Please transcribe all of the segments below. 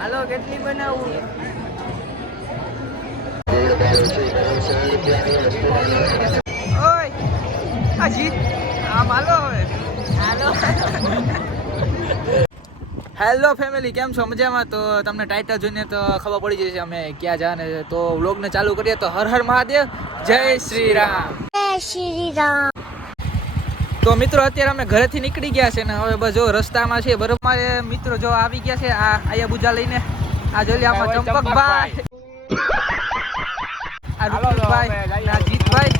હાલો કેટલી બનાવું? ઓય અજી આમ હાલો હવે હાલો. હેલો ફેમિલી, કેમ છો? મજામાં? તો તમને ટાઇટલ જોઈને તો ખબર પડી જશે અમે ક્યાં જવાને છે. તો વ્લોગને ચાલુ કરીએ. તો હર હર મહાદેવ, જય શ્રી રામ. જય શ્રી રામ. તો મિત્રો અત્યારે અમે ઘરેથી નીકળી ગયા છે ને હવે બસ જો રસ્તામાં છે બરોબર. મિત્રો જો આવી ગયા છે આ આયા બુજા લઈને. આ જોઈ લે આમાં ચંપકભાઈ, આ ઋતિકભાઈ, આ જીતભાઈ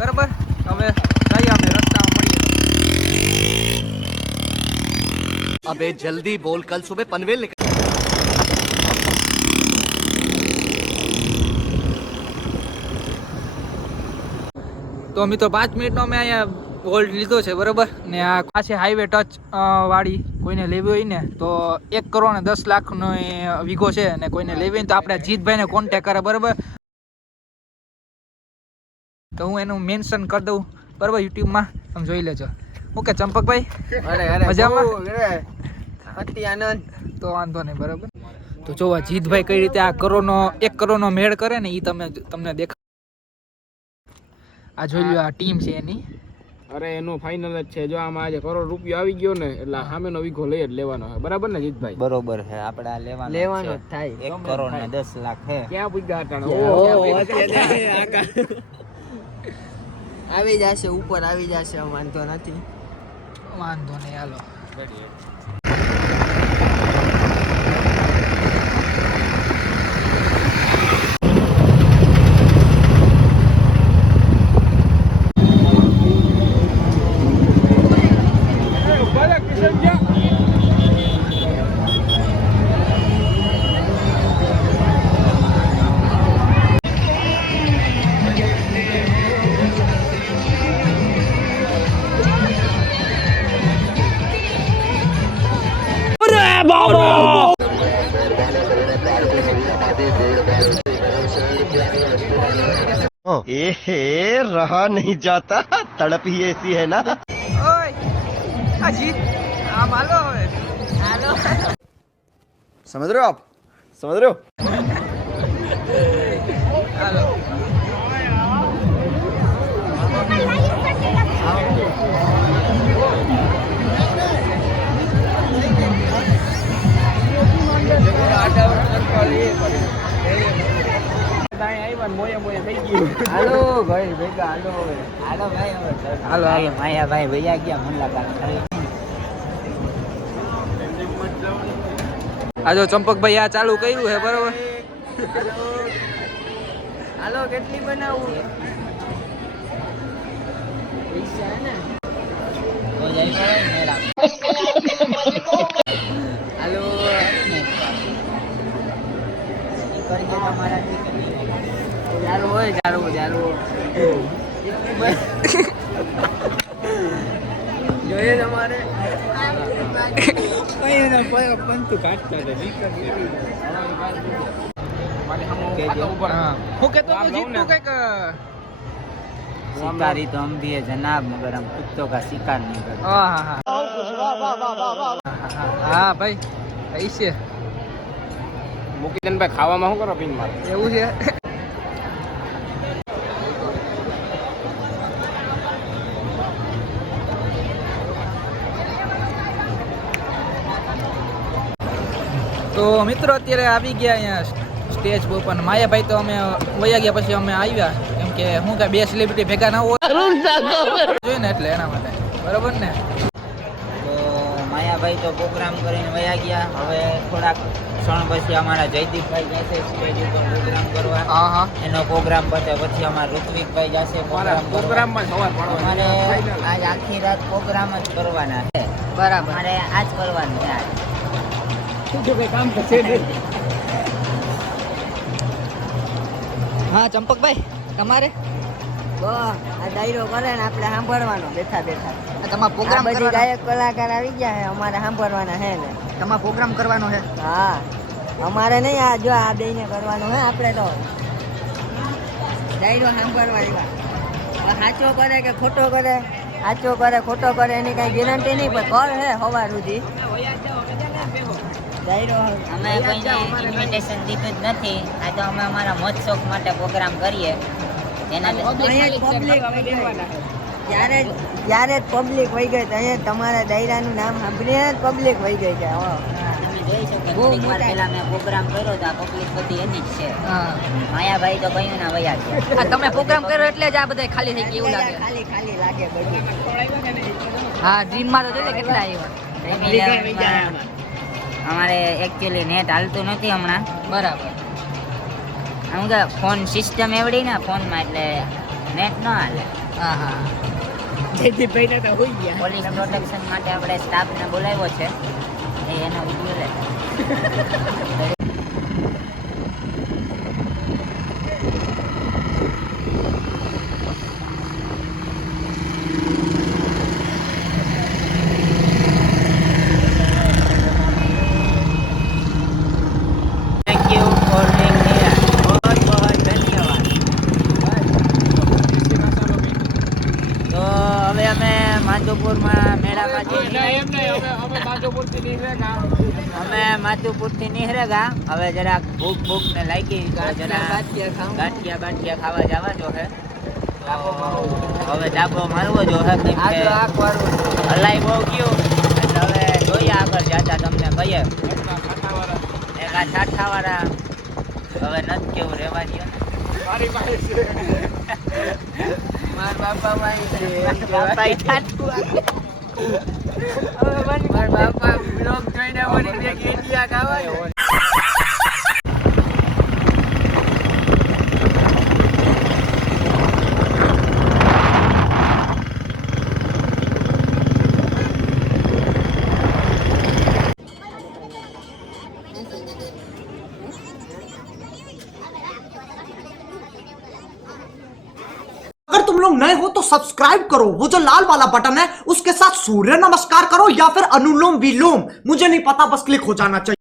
બરોબર. હવે જઈએ અમે રસ્તામાં મળીએ. अबे जल्दी बोल, कल सुबह पनवेल निकल। તો મિત્રો 5 મિનિટનો અમે અહીંયા હોલ્ડ લીધો છે બરોબર. ને આ પાસે હાઈવે ટચ વાળી કોઈને લેવી હોય ને તો 1 કરોડ ને 10 લાખનો વીઘો છે. અને કોઈને લેવી હોય તો આપણે જીતભાઈને કોન્ટેક્ટ કરે બરોબર. તો હું એનું મેન્શન કરી દઉં બરોબર યુટ્યુબમાં, તમે જોઈ લેજો. ઓકે ચંપકભાઈ, મજામાં? અતિ આનંદ. તો વાંધો નહીં બરોબર. તો જો આ જીતભાઈ કઈ રીતે આ 1 કરોડનો મેળ કરે ને એ તમને દેખા. આ જોઈ લો આ ટીમ છે એની. અરે એનું ફાઇનલ જ છે. જો આમાં આજે કરોડ રૂપિયો આવી ગયો ને એટલે સામેનો વીઘો લઈ જ લેવાનો છે. બરાબર ને જીતભાઈ? બરોબર છે. આપણે આ લેવાનો જ થાય. 1 કરોડ ને 10 લાખ છે. ક્યાં પૂછ્યા હતા? આવી જશે ઉપર, આવી જશે, વાંધો નથી. વાંધો નહીં, હાલો. रहा नहीं जाता, तड़प ही ऐसी है ना। ઓય અજી આમ હાલો હવે હાલો. समझ रहे हो आप? समझ रहे हो? હાલો. હાલો ભાઈ ભેગા હાલો હવે. હાલો ભાઈ હવે. હાલો, હાલો. માયાભાઈ ભૈયા ગયા મુલાકાત. આ જો ચંપકભાઈ આ ચાલુ કર્યું છે બરોબર. હાલો કેટલી બનાવું? હાલો ચાલુ હોય ચાલુ જોઈએ તમારે. હું કેતો તો જીતતું કઈક शिकारी तो हम भी है जनाब, मगर हम कुत्तों का शिकार नहीं करते. હા ભાઈ કઈ છે મુકીદનભાઈ ખાવામાં શું કરો પીન મારે? એવું છે. તો મિત્રો અત્યારે આવી ગયા અહીંયા સ્ટેજ પર. માયાભાઈ તો અમે વયા ગયા પછી અમે આવ્યા કેમ કે હું કાંઈ 2 સેલિબ્રિટી ભેગા ના હોય જોઈએ ને એટલે એના માટે બરોબર ને. તો માયાભાઈ તો પ્રોગ્રામ કરીને વયા ગયા. હવે થોડાક ક્ષણ પછી અમારા જયદીપભાઈ જશે સ્ટેજ ઉપર પ્રોગ્રામ કરવા. હા હા એનો પ્રોગ્રામ પતે પછી અમારા ઋત્વિકભાઈ જશે પ્રોગ્રામમાં સવાર અમારે આજ આખી રાત પ્રોગ્રામ જ કરવાના છે. બરાબર. અમારે આજ કરવાનું છે. આજ કામ થશે નહીં. હા ચંપકભાઈ તમારે આ ડાયરો કરે ને આપણે સાંભળવાનો બેઠા બેઠા. તમારો પ્રોગ્રામ બધી ગાયક કલાકાર આવી ગયા છે, અમારે સાંભળવાના છે ને. તમારો પ્રોગ્રામ કરવાનો છે. હા અમારે નહીં, આ જો આ બેયને કરવાનું હે. આપણે તો ડાયરો સાંભળવાની. સાચો કરે કે ખોટો કરે, સાચો કરે ખોટો કરે એની કઈ ગેરંટી નહીં, પણ કર હે સવાર સુધી. દાયરો અમે કોઈને ઇન્વિટેશન દીધું જ નથી. આ તો અમે અમારા મોજ શોખ માટે પ્રોગ્રામ કરીએ. એના અહીંયા પબ્લિક જ્યારે જ્યારે પબ્લિક વહી ગઈ તો અહીંયા તમારા દાયરાનું નામ સાંભળીને જ પબ્લિક વહી ગઈ છે તમે જોઈ શકો બહુ થોડીક વાર મોટા. પહેલા મેં પ્રોગ્રામ કર્યો તો આ પબ્લિક બધી એની જ છે. હા માયાભાઈ તો કયું ના વયા ગયા. આ તમે પ્રોગ્રામ કર્યો એટલે જ આ બધા ખાલી થઈ ગયું એવું લાગે ખાલી ખાલી લાગે બધું હા ડ્રીમમાં તો જોઈએ કેટલા આવ્યા Family માં અમારે એકચ્યુઅલી નેટ હાલતું નથી હમણાં. બરાબર આમ કે ફોન સિસ્ટમ એવડી ને ફોનમાં એટલે નેટ ન હાલે. હા હા જયદીપભાઈ તો હોઈ ગયા પોલીસ પ્રોટેક્શન માટે આપણે સ્ટાફને બોલાવ્યો છે. એનો વિડીયો લે. Thank you for being here. बहुत बहुत धन्यवाद. તો હવે અમે માધુપુરમાં મેળામાં જઈએ. અમે માધુપુરથી નીકળેગા. હવે જરાક ભૂખ ને લાગી તો જરા ગાંઠિયા ખાવા જવા જો હે. હવે ડાબો મારવો જો હે કેમ કે હલાઈ બહુ ગયું એટલે હવે જોઈએ આગળ જતા તમને કહીએ. એક આ ઠાઠાવાળા હવે નથી કેવું રહેવા દો. મારા બાપા ભાઈ છે બાપા ઈ ઠાઠું મારા બાપા બ્લોગ જોઈને અમારી બે ગેટિયા ખાવા अगर तुम लोग नए हो तो सब्सक्राइब करो, वो जो लाल वाला बटन है उसके साथ सूर्य नमस्कार करो या फिर अनुलोम विलोम, मुझे नहीं पता, बस क्लिक हो जाना चाहिए।